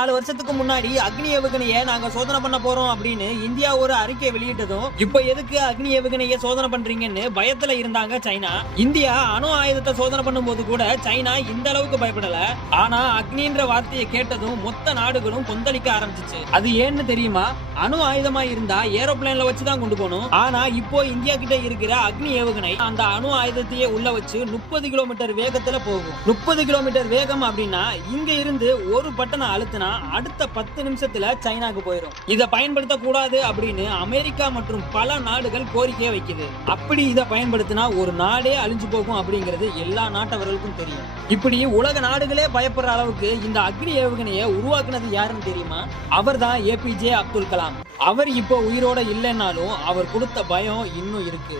நாலு வருஷத்துக்கு முன்னாடி அக்னி ஏவுகணையை நாங்க சோதனை பண்ண போறோம் அப்படின்னு இந்தியா ஒரு அறிக்கை வெளியிட்டதும் இப்ப எதுக்கு அக்னி ஏவுகணையை சோதனை பண்றீங்கன்னு பயத்துல இருந்தாங்க சைனா. இந்தியா அணு ஆயுதத்தை சோதனை பண்ணும்போது கூட சைனா இந்த அளவுக்கு பயப்படல. ஆனா அக்னின்ற வார்த்தையை கேட்டதும் மொத்த நாடுகளும் கொந்தளிக்க ஆரம்பிச்சிச்சு. அது ஏன்னு தெரியுமா? அணு ஆயுதமா இருந்தா ஏரோப்ளேன்ல வச்சு தான் கொண்டு போகணும். ஆனா இப்போ இந்தியா கிட்ட இருக்கிற அக்னி ஏவுகணை அந்த அணு ஆயுதத்தையே உள்ள வச்சு முப்பது கிலோமீட்டர் வேகத்துல போகும். முப்பது கிலோமீட்டர் வேகம் அப்படின்னா இங்க இருந்து ஒரு பட்டனை அழுத்தினா அடுத்த பத்து நிமிஷத்துல சைனாக்கு போயிடும் இதை பயன்படுத்த கூடாது அப்படின்னு அமெரிக்கா மற்றும் பல நாடுகள் கோரிக்கையை வைக்குது. அப்படி இதை பயன்படுத்தினா ஒரு நாடே அழிஞ்சு போகும் அப்படிங்கிறது எல்லா நாட்டவர்களுக்கும் தெரியும். இப்படி உலக நாடுகளே பயப்படுற அளவுக்கு இந்த அக்னி ஏவுகணையை உருவாக்குனது யாருன்னு தெரியுமா? அவர்தான் ஏபிஜே அப்துல் கலாம். அவர் இப்போ உயிரோட இல்லைன்னாலும் அவர் கொடுத்த பயம் இன்னும் இருக்கு.